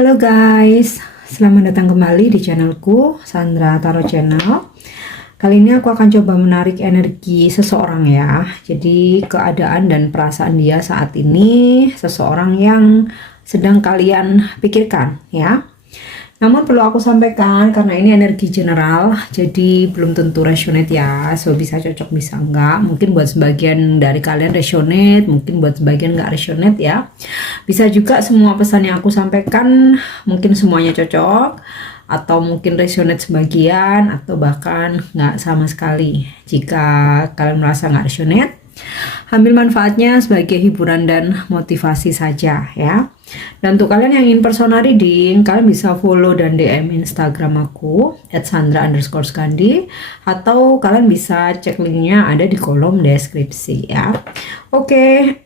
Halo guys, selamat datang kembali di channelku Sandra Tarot Channel. Kali ini aku akan coba menarik energi seseorang ya. Jadi keadaan dan perasaan dia saat ini seseorang yang sedang kalian pikirkan ya. Namun perlu aku sampaikan karena ini energi general, jadi belum tentu resonate ya. So bisa cocok bisa enggak. Mungkin buat sebagian dari kalian resonate, mungkin buat sebagian enggak resonate ya. Bisa juga semua pesan yang aku sampaikan mungkin semuanya cocok, atau mungkin resonate sebagian, atau bahkan nggak sama sekali. Jika kalian merasa nggak resonate, ambil manfaatnya sebagai hiburan dan motivasi saja ya. Dan untuk kalian yang ingin personal reading, kalian bisa follow dan DM Instagram aku @sandra_skandi, atau kalian bisa cek linknya ada di kolom deskripsi ya. Oke,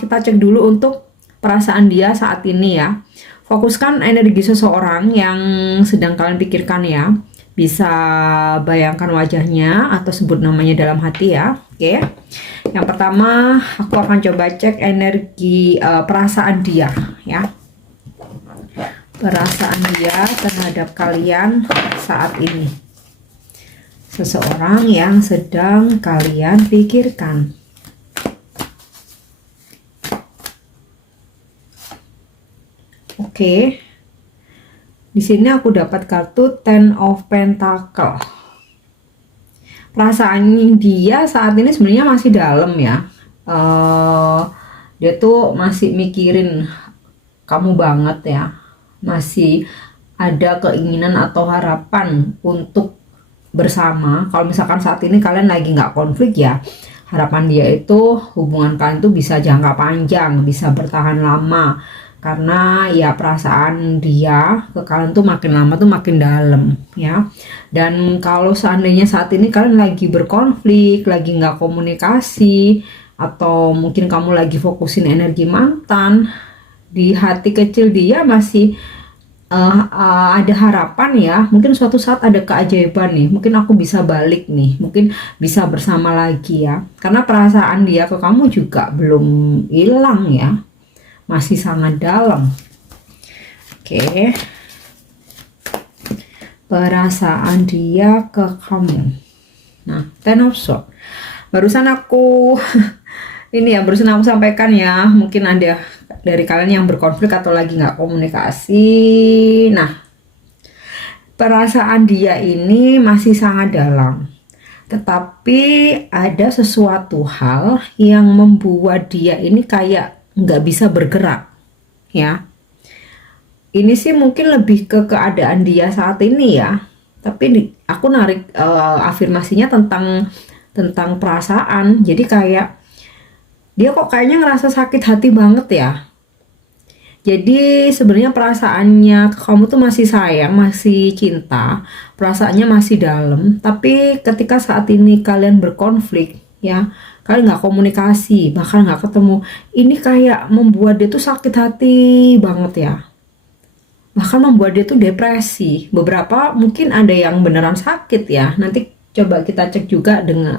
kita cek dulu untuk perasaan dia saat ini ya. Fokuskan energi seseorang yang sedang kalian pikirkan ya. Bisa bayangkan wajahnya atau sebut namanya dalam hati ya. Oke. Yang pertama, aku akan coba cek energi perasaan dia ya. Perasaan dia terhadap kalian saat ini. Seseorang yang sedang kalian pikirkan. Oke. Di sini aku dapat kartu Ten of Pentacle. Perasaan dia saat ini sebenarnya masih dalam ya. Dia tuh masih mikirin kamu banget ya. Masih ada keinginan atau harapan untuk bersama. Kalau misalkan saat ini kalian lagi nggak konflik ya, harapan dia itu hubungan kalian tuh bisa jangka panjang, bisa bertahan lama. Karena ya perasaan dia ke kalian tuh makin lama tuh makin dalam ya. Dan kalau seandainya saat ini kalian lagi berkonflik, lagi nggak komunikasi, atau mungkin kamu lagi fokusin energi mantan, di hati kecil dia masih ada harapan ya. Mungkin suatu saat ada keajaiban nih, mungkin aku bisa balik nih, mungkin bisa bersama lagi ya. Karena perasaan dia ke kamu juga belum hilang ya, masih sangat dalam. Oke. Perasaan dia ke kamu. Nah, Ten of Swords. Barusan aku ini ya, barusan aku sampaikan ya, mungkin ada dari kalian yang berkonflik atau lagi nggak komunikasi. Nah, perasaan dia ini masih sangat dalam. Tetapi ada sesuatu hal yang membuat dia ini kayak nggak bisa bergerak ya. Ini sih mungkin lebih ke keadaan dia saat ini ya, tapi aku narik afirmasinya tentang perasaan. Jadi kayak dia kok kayaknya ngerasa sakit hati banget ya. Jadi sebenarnya perasaannya kamu tuh masih sayang, masih cinta, perasaannya masih dalam. Tapi ketika saat ini kalian berkonflik ya, kalian nggak komunikasi, bahkan nggak ketemu, ini kayak membuat dia tuh sakit hati banget ya. Bahkan membuat dia tuh depresi. Beberapa mungkin ada yang beneran sakit ya. Nanti coba kita cek juga dengan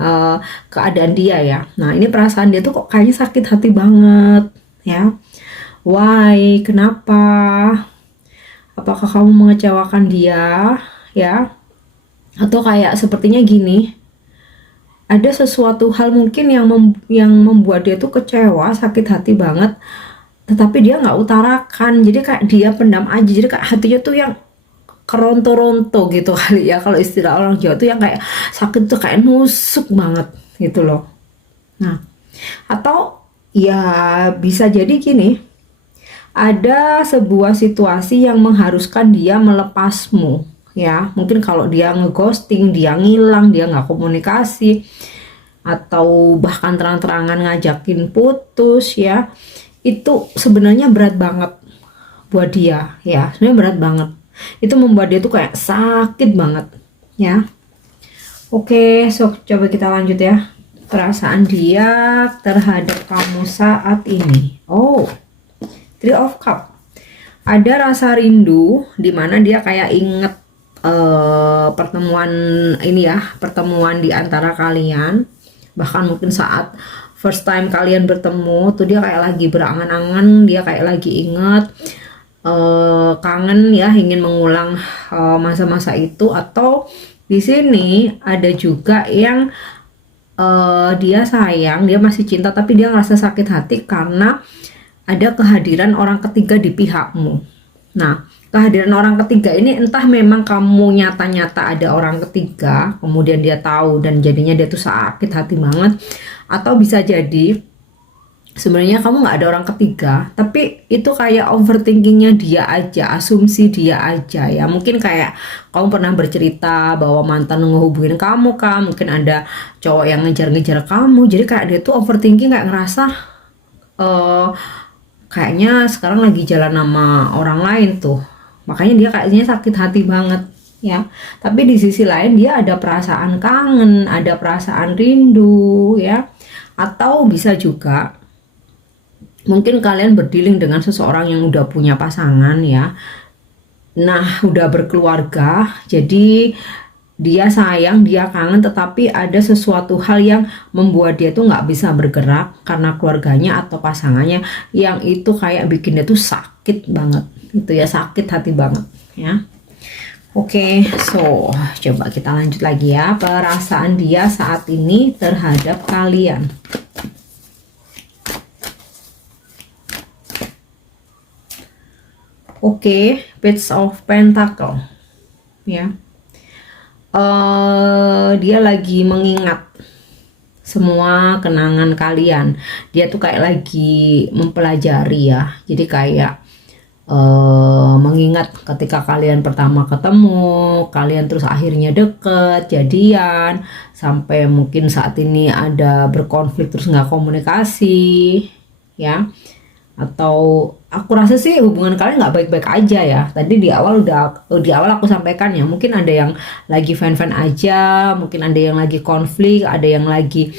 keadaan dia ya. Nah, ini perasaan dia tuh kok kayaknya sakit hati banget ya. Why? Kenapa? Apakah kamu mengecewakan dia ya? Atau kayak sepertinya gini, ada sesuatu hal mungkin yang membuat dia tuh kecewa, sakit hati banget, tetapi dia nggak utarakan. Jadi kayak dia pendam aja. Jadi kayak hatinya tuh yang keronto-ronto gitu kali ya, kalau istilah orang Jawa tuh yang kayak sakit tuh kayak nusuk banget gitu loh. Nah, atau ya bisa jadi gini, ada sebuah situasi yang mengharuskan dia melepasmu ya. Mungkin kalau dia ngeghosting, dia ngilang, dia nggak komunikasi, atau bahkan terang-terangan ngajakin putus ya, itu sebenarnya berat banget buat dia ya. Sebenarnya berat banget, itu membuat dia tuh kayak sakit banget ya. Oke, so coba kita lanjut ya. Perasaan dia terhadap kamu saat ini. Oh, Three of Cups. Ada rasa rindu dimana dia kayak inget pertemuan ini ya, pertemuan di antara kalian. Bahkan mungkin saat first time kalian bertemu tuh dia kayak lagi berangan-angan, dia kayak lagi inget kangen ya, ingin mengulang masa-masa itu. Atau di sini ada juga yang dia sayang, dia masih cinta, tapi dia ngerasa sakit hati karena ada kehadiran orang ketiga di pihakmu. Nah, kehadiran orang ketiga ini entah memang kamu nyata-nyata ada orang ketiga, kemudian dia tahu dan jadinya dia tuh sakit hati banget, atau bisa jadi sebenarnya kamu nggak ada orang ketiga, tapi itu kayak overthinkingnya dia aja, asumsi dia aja ya. Mungkin kayak kamu pernah bercerita bahwa mantan ngehubungin kamu kan, mungkin ada cowok yang ngejar-ngejar kamu, jadi kayak dia tuh overthinking, kayak ngerasa eh kayaknya sekarang lagi jalan sama orang lain tuh, makanya dia kayaknya sakit hati banget ya. Tapi di sisi lain dia ada perasaan kangen, ada perasaan rindu ya. Atau bisa juga mungkin kalian berdealing dengan seseorang yang udah punya pasangan ya, nah udah berkeluarga, jadi dia sayang, dia kangen, tetapi ada sesuatu hal yang membuat dia tuh nggak bisa bergerak karena keluarganya atau pasangannya, yang itu kayak bikin dia tuh sakit banget, itu ya, sakit hati banget ya. Oke, so coba kita lanjut lagi ya, perasaan dia saat ini terhadap kalian. Oke, Page of Pentacle ya. Dia lagi mengingat semua kenangan kalian. Dia tuh kayak lagi mempelajari ya. Jadi kayak mengingat ketika kalian pertama ketemu, kalian terus akhirnya deket, jadian, sampai mungkin saat ini ada berkonflik terus nggak komunikasi ya. Atau aku rasa sih hubungan kalian nggak baik-baik aja ya. Tadi di awal aku sampaikan ya, mungkin ada yang lagi fan-fan aja, mungkin ada yang lagi konflik, ada yang lagi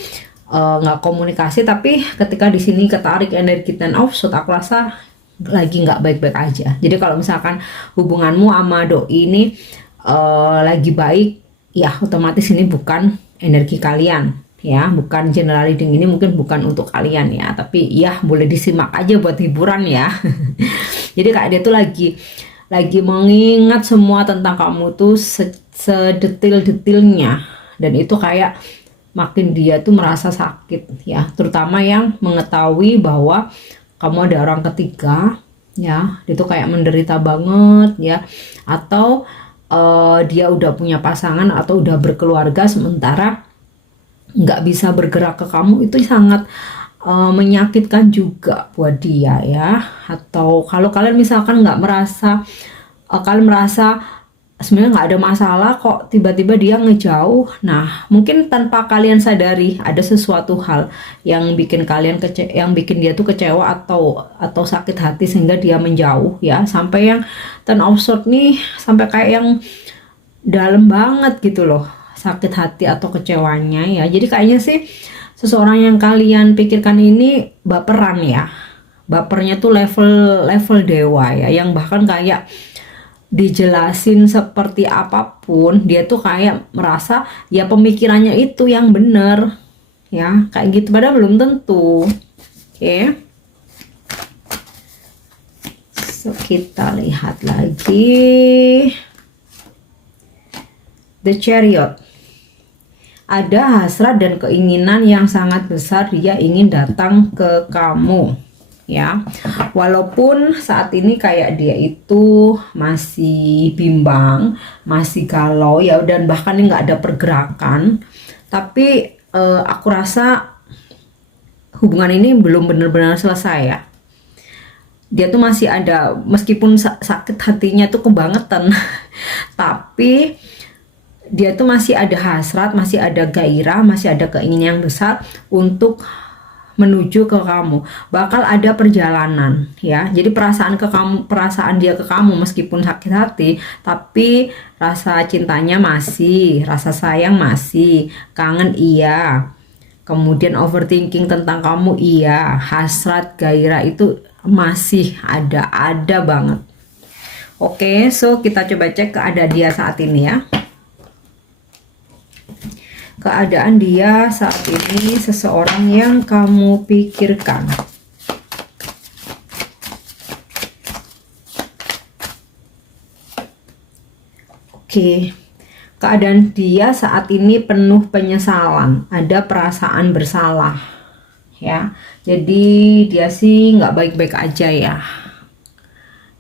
nggak komunikasi. Tapi ketika di sini ketarik energi Ten of Swords, aku rasa lagi nggak baik-baik aja. Jadi kalau misalkan hubunganmu sama doi ini lagi baik, ya otomatis ini bukan energi kalian ya, bukan general reading ini, mungkin bukan untuk kalian ya, tapi ya boleh disimak aja buat hiburan ya. Jadi kayak dia tuh lagi mengingat semua tentang kamu tuh sedetil-detilnya, dan itu kayak makin dia tuh merasa sakit ya, terutama yang mengetahui bahwa kamu ada orang ketiga ya, itu kayak menderita banget ya. Atau dia udah punya pasangan atau udah berkeluarga sementara nggak bisa bergerak ke kamu, itu sangat menyakitkan juga buat dia ya. Atau kalau kalian misalkan nggak merasa, kalian merasa sebenarnya nggak ada masalah kok, tiba-tiba dia ngejauh, nah mungkin tanpa kalian sadari ada sesuatu hal yang bikin yang bikin dia tuh kecewa atau sakit hati sehingga dia menjauh ya, sampai yang Ten of Swords nih, sampai kayak yang dalam banget gitu loh sakit hati atau kecewanya ya. Jadi kayaknya sih seseorang yang kalian pikirkan ini baperan ya, bapernya tuh level dewa ya, yang bahkan kayak dijelasin seperti apapun dia tuh kayak merasa ya pemikirannya itu yang bener ya, kayak gitu, padahal belum tentu. Oke, so kita lihat lagi The Chariot. Ada hasrat dan keinginan yang sangat besar, dia ingin datang ke kamu ya. Walaupun saat ini kayak dia itu masih bimbang, masih galau ya, dan bahkan nggak ada pergerakan. Tapi aku rasa hubungan ini belum benar-benar selesai ya. Dia tuh masih ada, meskipun sakit hatinya tuh kebangetan, tapi dia tuh masih ada hasrat, masih ada gairah, masih ada keinginan yang besar untuk menuju ke kamu. Bakal ada perjalanan ya. Jadi perasaan dia ke kamu meskipun sakit hati, tapi rasa cintanya masih, rasa sayang masih, kangen iya. Kemudian overthinking tentang kamu iya, hasrat, gairah itu masih ada banget. Oke, so kita coba cek keadaan dia saat ini ya. Keadaan dia saat ini, seseorang yang kamu pikirkan. Oke, keadaan dia saat ini penuh penyesalan, ada perasaan bersalah ya. Jadi dia sih nggak baik-baik aja ya.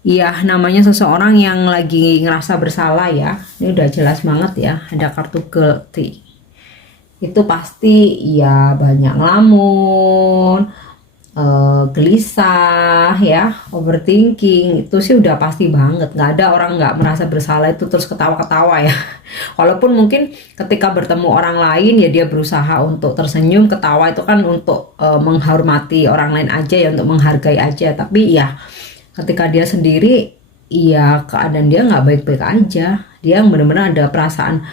Iya, namanya seseorang yang lagi ngerasa bersalah ya. Ini udah jelas banget ya, ada kartu guilty. Itu pasti ya banyak ngelamun, gelisah ya, overthinking. Itu sih udah pasti banget. Nggak ada orang nggak merasa bersalah itu terus ketawa-ketawa ya. Walaupun mungkin ketika bertemu orang lain ya dia berusaha untuk tersenyum, ketawa itu kan untuk menghormati orang lain aja ya, untuk menghargai aja. Tapi ya ketika dia sendiri, ya keadaan dia nggak baik-baik aja. Dia benar-benar ada perasaan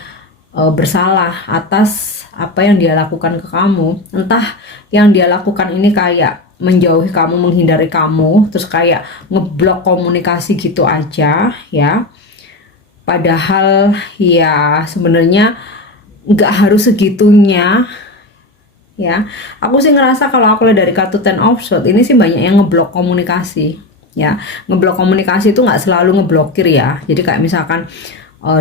bersalah atas apa yang dia lakukan ke kamu. Entah yang dia lakukan ini kayak menjauhi kamu, menghindari kamu, terus kayak ngeblok komunikasi gitu aja ya. Padahal ya sebenarnya nggak harus segitunya ya. Aku sih ngerasa kalau aku lihat dari kartu Ten of Swords ini sih banyak yang ngeblok komunikasi ya. Ngeblok komunikasi itu nggak selalu ngeblokir ya. Jadi kayak misalkan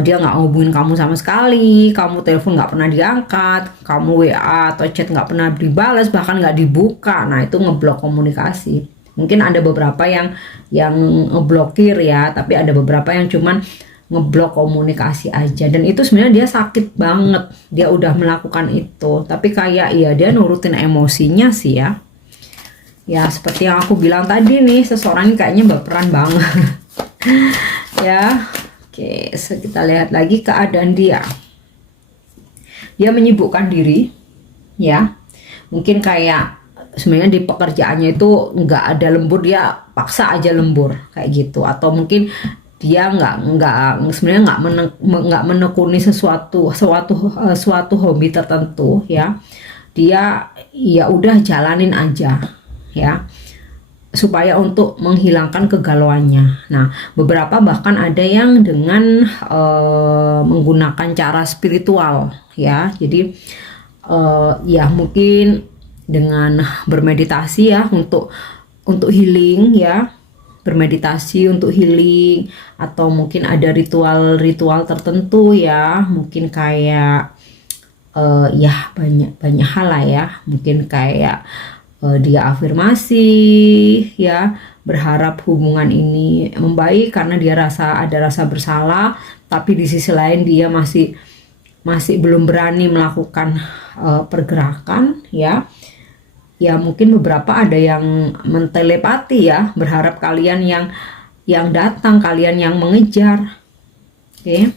dia nggak ngubungin kamu sama sekali, kamu telepon nggak pernah diangkat, kamu WA atau chat nggak pernah dibalas, bahkan nggak dibuka. Nah itu ngeblok komunikasi. Mungkin ada beberapa yang ngeblokir ya, tapi ada beberapa yang cuman ngeblok komunikasi aja. Dan itu sebenarnya dia sakit banget, dia udah melakukan itu, tapi kayak ya dia nurutin emosinya sih ya. Ya seperti yang aku bilang tadi nih, seseorang ini kayaknya baperan banget ya. Oke, so kita lihat lagi keadaan dia. Dia menyibukkan diri ya. Mungkin kayak sebenarnya di pekerjaannya itu nggak ada lembur, dia paksa aja lembur kayak gitu. Atau mungkin dia nggak sebenarnya nggak menekuni suatu hobi tertentu ya. Dia ya udah jalanin aja ya, supaya untuk menghilangkan kegalauannya. Nah, beberapa bahkan ada yang dengan menggunakan cara spiritual ya. Jadi ya mungkin dengan bermeditasi ya untuk healing ya. Bermeditasi untuk healing, atau mungkin ada ritual-ritual tertentu ya. Mungkin kayak ya banyak hal lah ya. Mungkin kayak dia afirmasi ya, berharap hubungan ini membaik karena dia ada rasa bersalah, tapi di sisi lain dia masih belum berani melakukan pergerakan ya. Ya mungkin beberapa ada yang mentelepati ya, berharap kalian yang datang, kalian yang mengejar. Oke.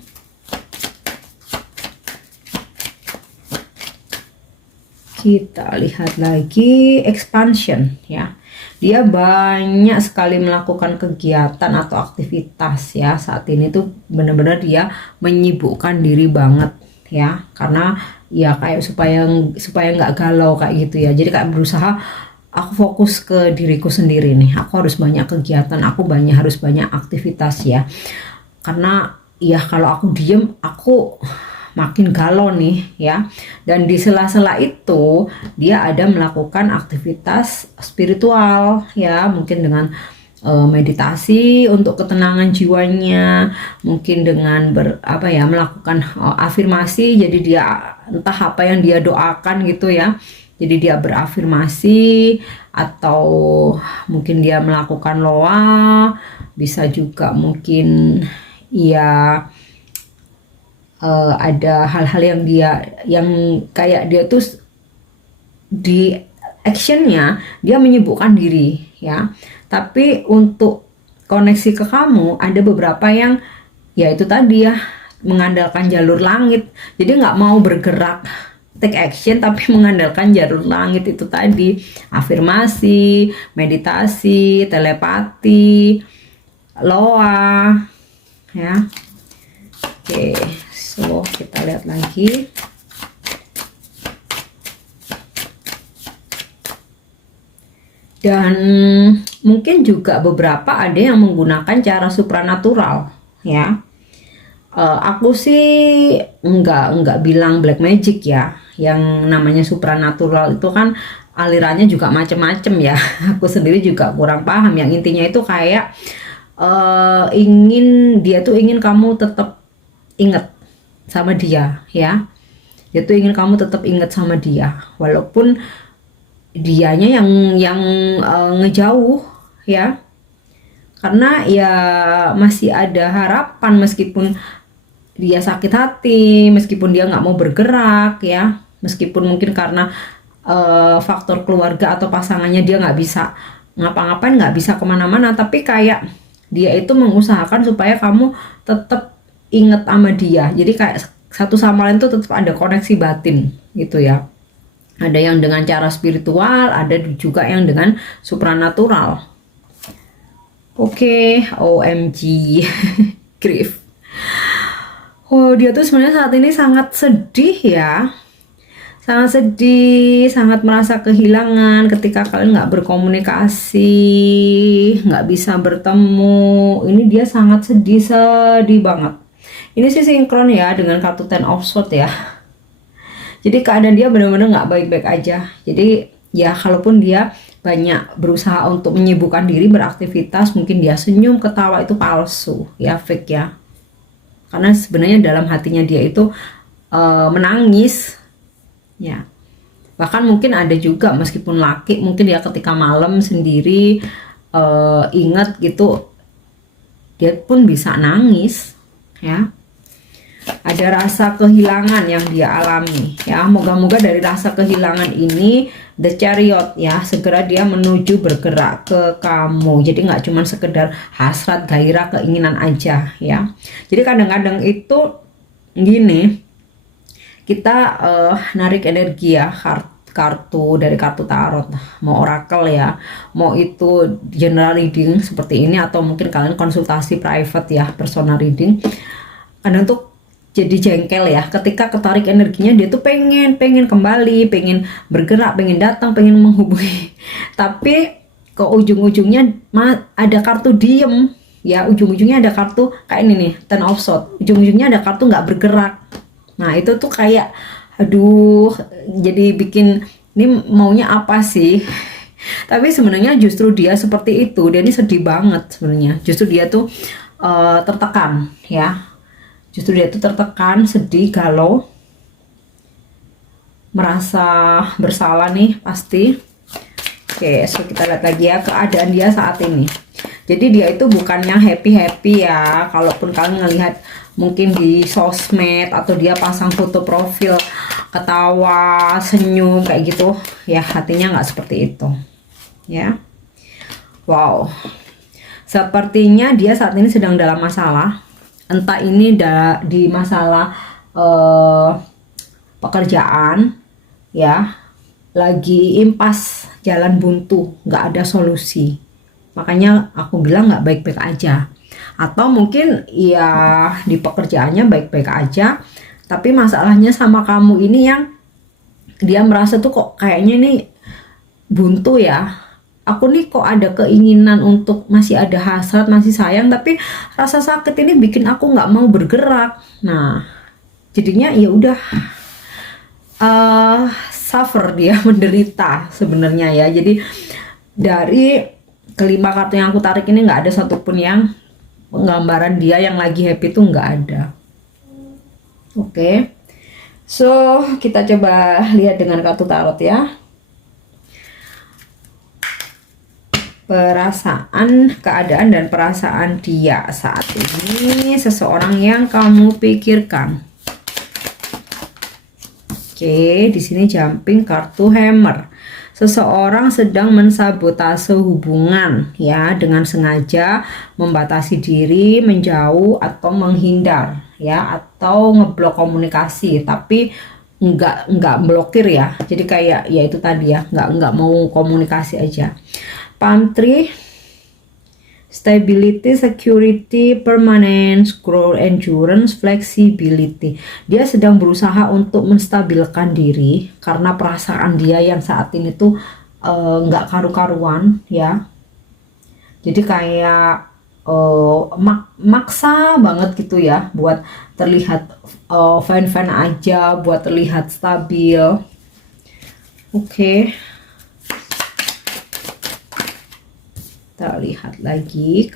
Kita lihat lagi expansion ya. Dia banyak sekali melakukan kegiatan atau aktivitas ya. Saat ini tuh benar-benar dia menyibukkan diri banget ya. Karena ya kayak supaya nggak galau kayak gitu ya. Jadi kayak berusaha, aku fokus ke diriku sendiri nih. Aku harus banyak kegiatan, harus banyak aktivitas ya. Karena ya kalau aku diem, aku makin galau nih ya. Dan di sela-sela itu dia ada melakukan aktivitas spiritual ya, mungkin dengan meditasi untuk ketenangan jiwanya, mungkin dengan melakukan afirmasi. Jadi dia entah apa yang dia doakan gitu ya, jadi dia berafirmasi, atau mungkin dia melakukan loa, bisa juga mungkin ya ada hal-hal yang kayak dia tuh di actionnya dia menyibukkan diri ya. Tapi untuk koneksi ke kamu ada beberapa yang ya itu tadi ya, mengandalkan jalur langit. Jadi nggak mau bergerak take action, tapi mengandalkan jalur langit itu tadi, afirmasi, meditasi, telepati, loa ya. Oke, so kita lihat lagi. Dan mungkin juga beberapa ada yang menggunakan cara supranatural ya. Aku sih nggak bilang black magic ya. Yang namanya supranatural itu kan alirannya juga macem-macem ya. Aku sendiri juga kurang paham. Yang intinya itu kayak dia tuh ingin kamu tetap inget sama dia ya. Dia tuh ingin kamu tetap inget sama dia walaupun dianya yang ngejauh ya. Karena ya masih ada harapan meskipun dia sakit hati, meskipun dia nggak mau bergerak ya, meskipun mungkin karena faktor keluarga atau pasangannya dia nggak bisa ngapa-ngapain, nggak bisa kemana-mana, tapi kayak dia itu mengusahakan supaya kamu tetap inget sama dia. Jadi kayak satu sama lain tuh tetap ada koneksi batin gitu ya. Ada yang dengan cara spiritual, ada juga yang dengan supranatural. Oke, OMG, grief. Oh, dia tuh sebenarnya saat ini sangat sedih ya. Sangat sedih, sangat merasa kehilangan ketika kalian nggak berkomunikasi, nggak bisa bertemu. Ini dia sangat sedih banget. Ini sih sinkron ya dengan kartu Ten of Swords ya. Jadi keadaan dia benar-benar nggak baik-baik aja. Jadi ya kalaupun dia banyak berusaha untuk menyibukkan diri beraktivitas, mungkin dia senyum, ketawa, itu palsu ya, fake ya. Karena sebenarnya dalam hatinya dia itu menangis ya. Bahkan mungkin ada juga meskipun laki, mungkin dia ketika malam sendiri ingat gitu, dia pun bisa nangis ya. Ada rasa kehilangan yang dia alami ya. Moga-moga dari rasa kehilangan ini The Chariot ya, segera dia menuju bergerak ke kamu. Jadi nggak cuma sekedar hasrat, gairah, keinginan aja ya. Jadi kadang-kadang itu gini, kita narik energi ya, kartu dari kartu tarot, mau oracle ya, mau itu general reading seperti ini, atau mungkin kalian konsultasi private ya, personal reading. Kadang tuh jadi jengkel ya ketika ketarik energinya, dia tuh pengen kembali, pengen bergerak, pengen datang, pengen menghubungi, tapi ke ujung-ujungnya ada kartu diem ya. Ujung-ujungnya ada kartu kayak ini nih, Ten of Swords, ujung-ujungnya ada kartu nggak bergerak. Nah itu tuh kayak aduh, jadi bikin ini maunya apa sih. Tapi sebenarnya justru dia seperti itu, dia ini sedih banget sebenarnya. Justru dia tuh tertekan ya. Justru dia tuh tertekan, sedih, galau, merasa bersalah nih pasti. Oke, so kita lihat lagi ya keadaan dia saat ini. Jadi dia itu bukan yang happy ya. Kalaupun kalian ngelihat mungkin di sosmed atau dia pasang foto profil ketawa, senyum kayak gitu ya, hatinya nggak seperti itu ya. Wow, sepertinya dia saat ini sedang dalam masalah. Entah ini di masalah pekerjaan ya, lagi impas, jalan buntu, nggak ada solusi. Makanya aku bilang nggak baik-baik aja. Atau mungkin ya di pekerjaannya baik-baik aja, tapi masalahnya sama kamu ini yang dia merasa tuh kok kayaknya nih buntu ya. Aku nih kok ada keinginan untuk, masih ada hasrat, masih sayang, tapi rasa sakit ini bikin aku nggak mau bergerak. Nah jadinya ya udah suffer dia, menderita sebenarnya ya. Jadi dari kelima kartu yang aku tarik ini nggak ada satupun yang penggambaran dia yang lagi happy, tuh nggak ada. Oke, so kita coba lihat dengan kartu tarot ya. Perasaan, keadaan, dan perasaan dia saat ini, seseorang yang kamu pikirkan. Oke, di sini jumping kartu hammer. Seseorang sedang mensabotase hubungan ya, dengan sengaja membatasi diri, menjauh atau menghindar ya, atau ngeblok komunikasi, tapi nggak blokir ya. Jadi kayak ya itu tadi ya, nggak mau komunikasi aja. Palm tree, stability, security, permanence, growth, endurance, flexibility. Dia sedang berusaha untuk menstabilkan diri karena perasaan dia yang saat ini tuh nggak karu-karuan ya. Jadi kayak maksa banget gitu ya buat terlihat fine-fine aja, buat terlihat stabil. Oke. Kita lihat lagi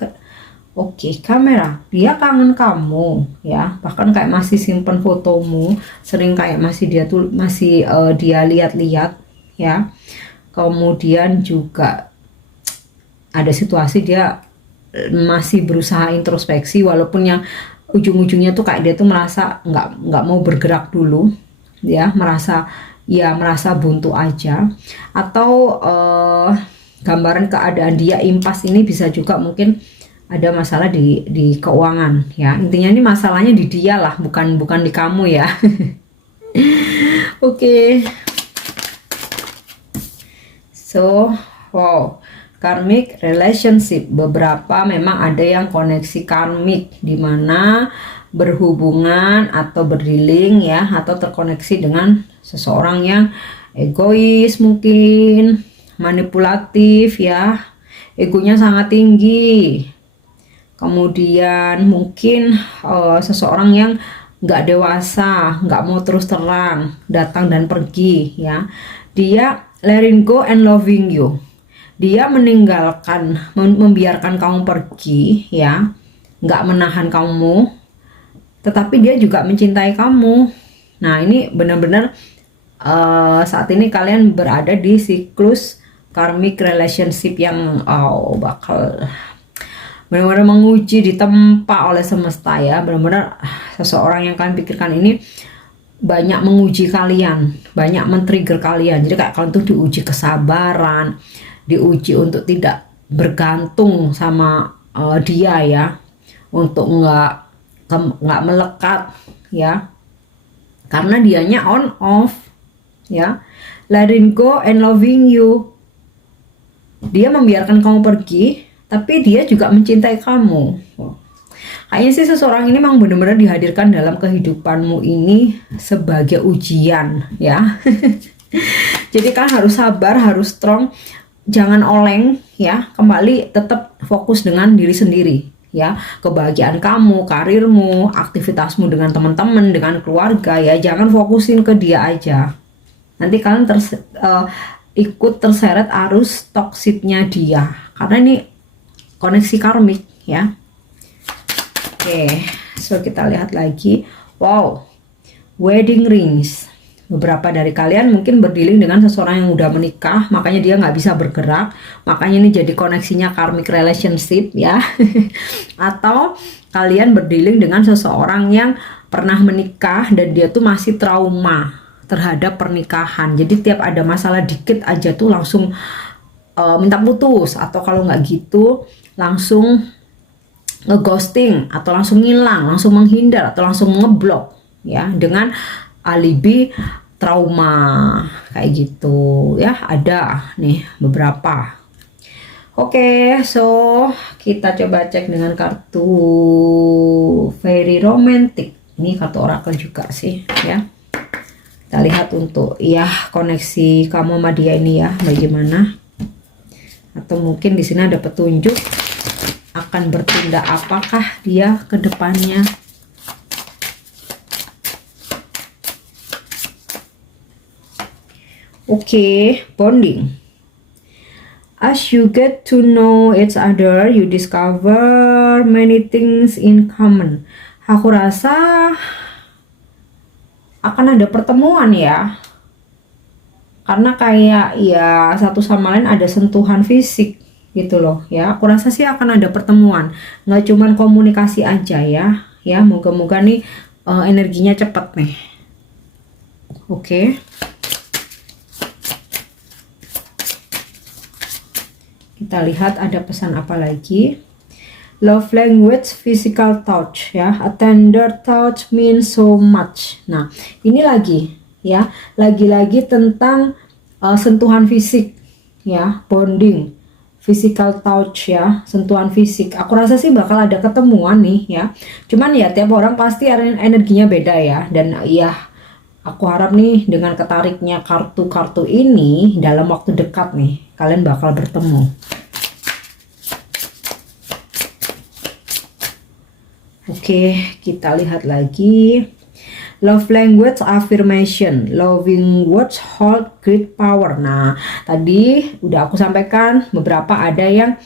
Oke, kamera, dia kangen kamu ya, bahkan kayak masih simpen fotomu, sering kayak masih dia lihat-lihat ya. Kemudian juga ada situasi dia masih berusaha introspeksi, walaupun yang ujung-ujungnya tuh kayak dia tuh merasa nggak mau bergerak dulu ya, merasa buntu aja. Atau gambaran keadaan dia impas ini bisa juga mungkin ada masalah di keuangan ya. Intinya ini masalahnya di dia lah, bukan di kamu ya. Oke. So, wow, karmic relationship, beberapa memang ada yang koneksi karmik di mana berhubungan atau berdealing ya, atau terkoneksi dengan seseorang yang egois, mungkin manipulatif ya, egonya sangat tinggi. Kemudian mungkin seseorang yang nggak dewasa, nggak mau terus terang, datang dan pergi ya. Dia letting go and loving you. Dia meninggalkan, membiarkan kamu pergi ya, nggak menahan kamu, tetapi dia juga mencintai kamu. Nah ini benar-benar saat ini kalian berada di siklus karmic relationship yang bakal benar-benar menguji, ditempa oleh semesta ya. Benar-benar seseorang yang kalian pikirkan ini banyak menguji kalian, banyak men-trigger kalian. Jadi kayak kalian tuh diuji kesabaran, diuji untuk tidak bergantung sama dia ya, untuk nggak melekat ya, karena dianya on off ya, letting go and loving you. Dia membiarkan kamu pergi, tapi dia juga mencintai kamu. Kayaknya sih seseorang ini memang benar-benar dihadirkan dalam kehidupanmu ini sebagai ujian ya. Jadi kan harus sabar, harus strong, jangan oleng ya. Kembali tetap fokus dengan diri sendiri ya, kebahagiaan kamu, karirmu, aktivitasmu dengan teman-teman, dengan keluarga ya. Jangan fokusin ke dia aja. Nanti kalian ikut terseret arus toksiknya dia, karena ini koneksi karmik ya. Oke, so kita lihat lagi. Wow, wedding rings. Beberapa dari kalian mungkin berdealing dengan seseorang yang udah menikah, makanya dia nggak bisa bergerak, makanya ini jadi koneksinya karmic relationship ya. Atau kalian berdealing dengan seseorang yang pernah menikah dan dia tuh masih trauma terhadap pernikahan. Jadi tiap ada masalah dikit aja tuh langsung minta putus, atau kalau nggak gitu langsung ngeghosting, atau langsung ngilang, langsung menghindar, atau langsung ngeblok ya, dengan alibi trauma kayak gitu ya. Ada nih beberapa. Oke, so kita coba cek dengan kartu very romantic. Ini kartu oracle juga sih ya. Kita lihat untuk ya koneksi kamu sama dia ini ya bagaimana. Atau mungkin di sini ada petunjuk akan bertindak apakah dia ke depannya. Oke, bonding. As you get to know each other, you discover many things in common. Aku rasa akan ada pertemuan ya. Karena kayak ya satu sama lain ada sentuhan fisik gitu loh ya. Aku rasa sih akan ada pertemuan, nggak cuman komunikasi aja ya. Ya moga-moga nih energinya cepet nih. Oke. Kita lihat ada pesan apa lagi. Love language, physical touch ya. A tender touch means so much. Nah ini lagi ya, lagi-lagi tentang sentuhan fisik ya, bonding, physical touch ya, sentuhan fisik. Aku rasa sih bakal ada ketemuan nih ya. Cuman ya tiap orang pasti energinya beda ya. Dan ya aku harap nih dengan ketariknya kartu-kartu ini dalam waktu dekat nih kalian bakal bertemu. Oke, kita lihat lagi. Love language affirmation, loving words hold great power. Nah, tadi udah aku sampaikan beberapa ada yang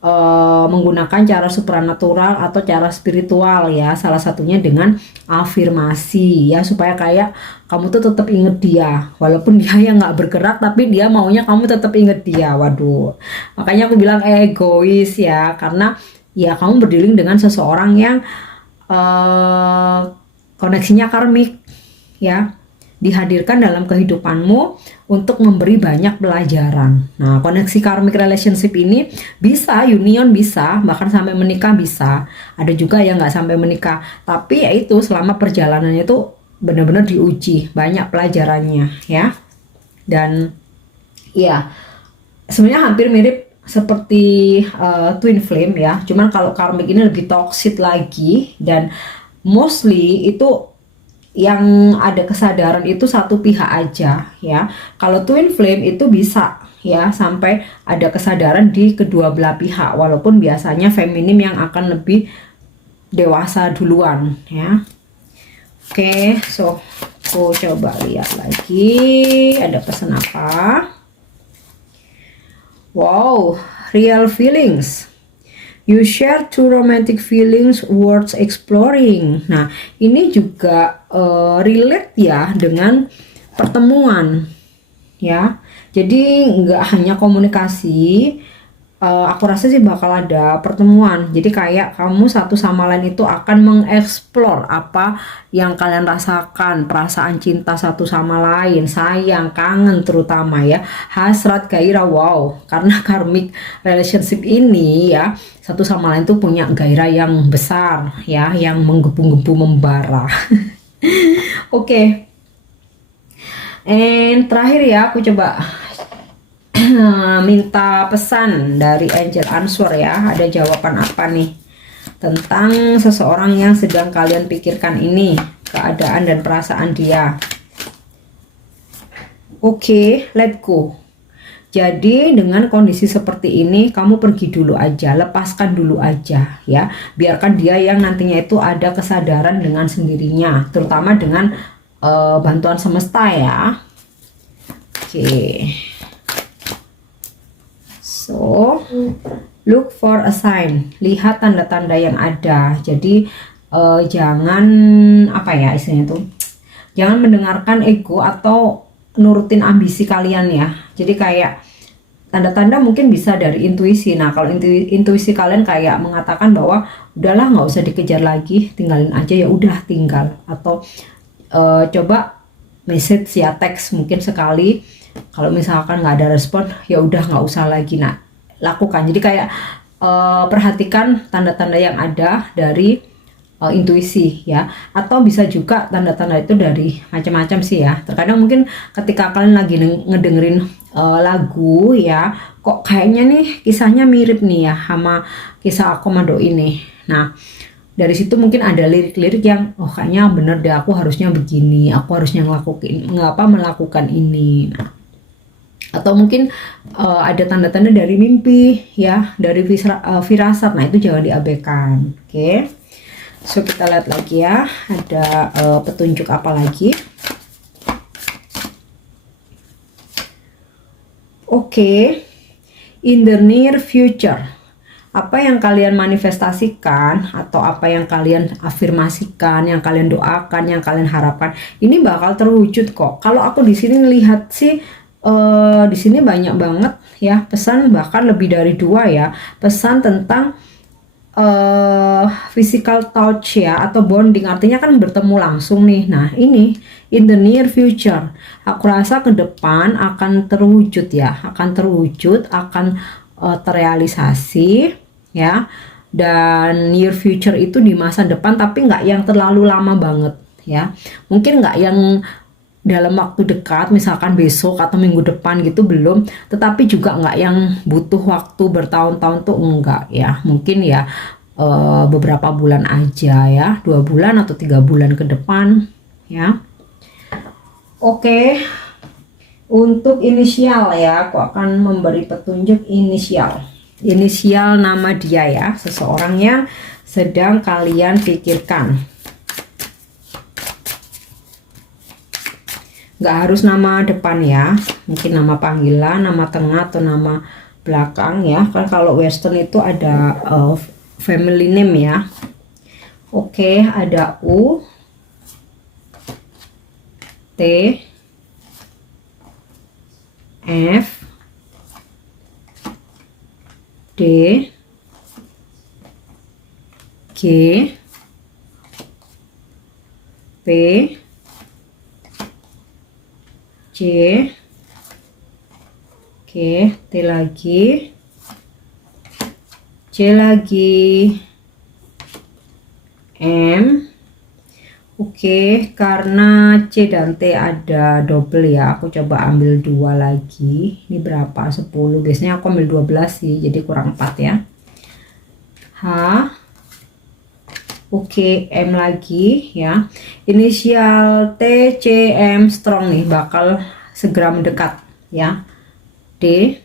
menggunakan cara supranatural atau cara spiritual ya, salah satunya dengan afirmasi ya, supaya kayak kamu tuh tetap inget dia walaupun dia yang nggak bergerak, tapi dia maunya kamu tetap inget dia. Waduh, makanya aku bilang egois ya, karena ya kamu berdealing dengan seseorang yang koneksinya karmik ya, dihadirkan dalam kehidupanmu untuk memberi banyak pelajaran. Nah, koneksi karmic relationship ini bisa union, bisa bahkan sampai menikah, bisa. Ada juga yang nggak sampai menikah, tapi ya itu selama perjalanannya itu benar-benar diuji, banyak pelajarannya ya. Dan ya sebenarnya hampir mirip seperti twin flame ya, cuman kalau karmic ini lebih toxic lagi, dan mostly itu yang ada kesadaran itu satu pihak aja ya. Kalau twin flame itu bisa ya sampai ada kesadaran di kedua belah pihak, walaupun biasanya feminim yang akan lebih dewasa duluan ya. Oke, so aku coba lihat lagi ada pesan apa. Wow, real feelings. You share two romantic feelings worth exploring. Nah, ini juga relate ya dengan pertemuan ya. Jadi nggak hanya komunikasi, aku rasa sih bakal ada pertemuan. Jadi kayak kamu satu sama lain itu akan mengeksplor apa yang kalian rasakan, perasaan cinta satu sama lain, sayang, kangen terutama ya, hasrat, gairah. Wow, karena karmic relationship ini ya, satu sama lain tuh punya gairah yang besar ya, yang menggebu-gebu membara. Oke. Okay. And terakhir ya, aku coba minta pesan dari angel answer ya. Ada jawaban apa nih tentang seseorang yang sedang kalian pikirkan ini, keadaan dan perasaan dia. Oke, let go. Jadi dengan kondisi seperti ini kamu pergi dulu aja, lepaskan dulu aja ya. Biarkan dia yang nantinya itu ada kesadaran dengan sendirinya, terutama dengan bantuan semesta ya. Oke. So, look for a sign. Lihat tanda-tanda yang ada. Jadi jangan apa ya istilahnya tuh, jangan mendengarkan ego atau nurutin ambisi kalian ya. Jadi kayak tanda-tanda mungkin bisa dari intuisi. Nah, kalau intuisi kalian kayak mengatakan bahwa udahlah nggak usah dikejar lagi, tinggalin aja, ya udah tinggal. Atau coba message ya, teks mungkin sekali. Kalau misalkan nggak ada respon, ya udah nggak usah lagi. Nah, lakukan. Jadi kayak perhatikan tanda-tanda yang ada dari intuisi ya, atau bisa juga tanda-tanda itu dari macam-macam sih ya. Terkadang mungkin ketika kalian lagi ngedengerin lagu ya, kok kayaknya nih kisahnya mirip nih ya sama kisah aku sama doi ini. Nah, dari situ mungkin ada lirik-lirik yang kayaknya bener deh, aku harusnya begini, aku harusnya melakukan ini. Nah, atau mungkin ada tanda-tanda dari mimpi ya, dari firasat. Nah, itu jangan diabaikan. Oke. So kita lihat lagi ya, ada petunjuk apa lagi. Oke. In the near future, apa yang kalian manifestasikan atau apa yang kalian afirmasikan, yang kalian doakan, yang kalian harapkan, ini bakal terwujud kok. Kalau aku di sini melihat sih di sini banyak banget ya pesan, bahkan lebih dari 2 ya, pesan tentang physical touch ya, atau bonding, artinya kan bertemu langsung nih. Nah, ini in the near future, aku rasa ke depan akan terwujud ya, akan terrealisasi ya. Dan near future itu di masa depan, tapi nggak yang terlalu lama banget ya, mungkin nggak yang dalam waktu dekat, misalkan besok atau minggu depan gitu, belum. Tetapi juga nggak yang butuh waktu bertahun-tahun tuh, enggak ya. Mungkin ya beberapa bulan aja ya, 2 bulan atau 3 bulan ke depan ya. Oke. Untuk inisial ya, aku akan memberi petunjuk inisial. Inisial nama dia ya, seseorang yang sedang kalian pikirkan. Nggak harus nama depan ya, mungkin nama panggilan, nama tengah, atau nama belakang ya, kan kalau Western itu ada family name ya. Oke, ada U, T, F, D, G, P, C, oke, T lagi, C lagi, M. Oke, karena C dan T ada double ya, aku coba ambil 2 lagi. Ini berapa? 10. Biasanya aku ambil 12 sih, jadi kurang 4 ya. H. Oke, M lagi ya. Inisial T, C, M strong nih, bakal segera mendekat ya. D,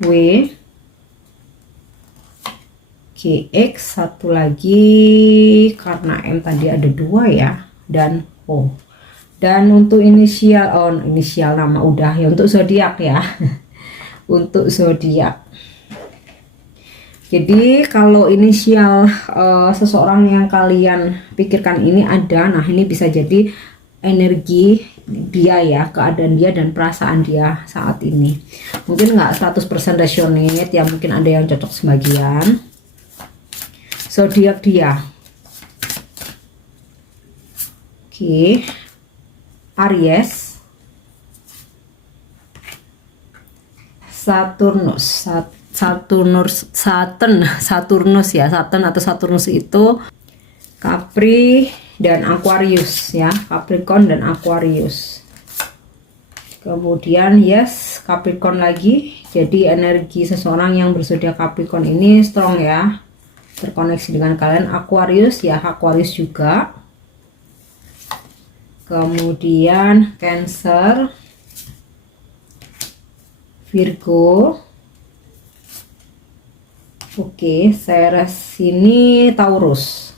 W, GX, satu lagi karena M tadi ada 2 ya, dan O. Dan untuk inisial, inisial nama udah ya, untuk zodiak ya. Untuk zodiak, jadi kalau inisial seseorang yang kalian pikirkan ini ada, nah ini bisa jadi energi dia ya, keadaan dia dan perasaan dia saat ini. Mungkin nggak 100% resonate ya, mungkin ada yang cocok sebagian. Zodiak dia, oke, Aries, Saturnus, Saturnus ya, Saturn atau Saturnus itu Capri dan Aquarius ya, Capricorn dan Aquarius. Kemudian yes, Capricorn lagi. Jadi energi seseorang yang berzodiak Capricorn ini strong ya, terkoneksi dengan kalian. Aquarius ya, Aquarius juga. Kemudian Cancer, Virgo. Oke, Ceres ini Taurus,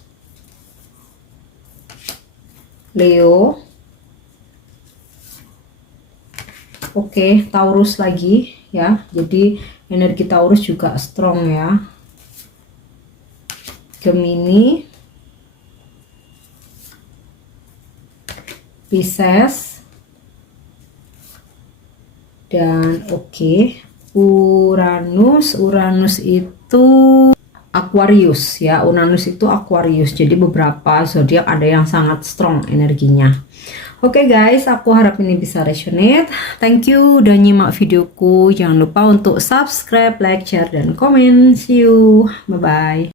Leo. Oke, Taurus lagi ya. Jadi energi Taurus juga strong ya. Gemini, Pisces, dan oke, Uranus. Uranus itu Aquarius ya, Uranus itu Aquarius. Jadi beberapa zodiak ada yang sangat strong energinya. Oke guys, aku harap ini bisa resonate. Thank you udah nyimak videoku. Jangan lupa untuk subscribe, like, share, dan komen. See you, bye bye.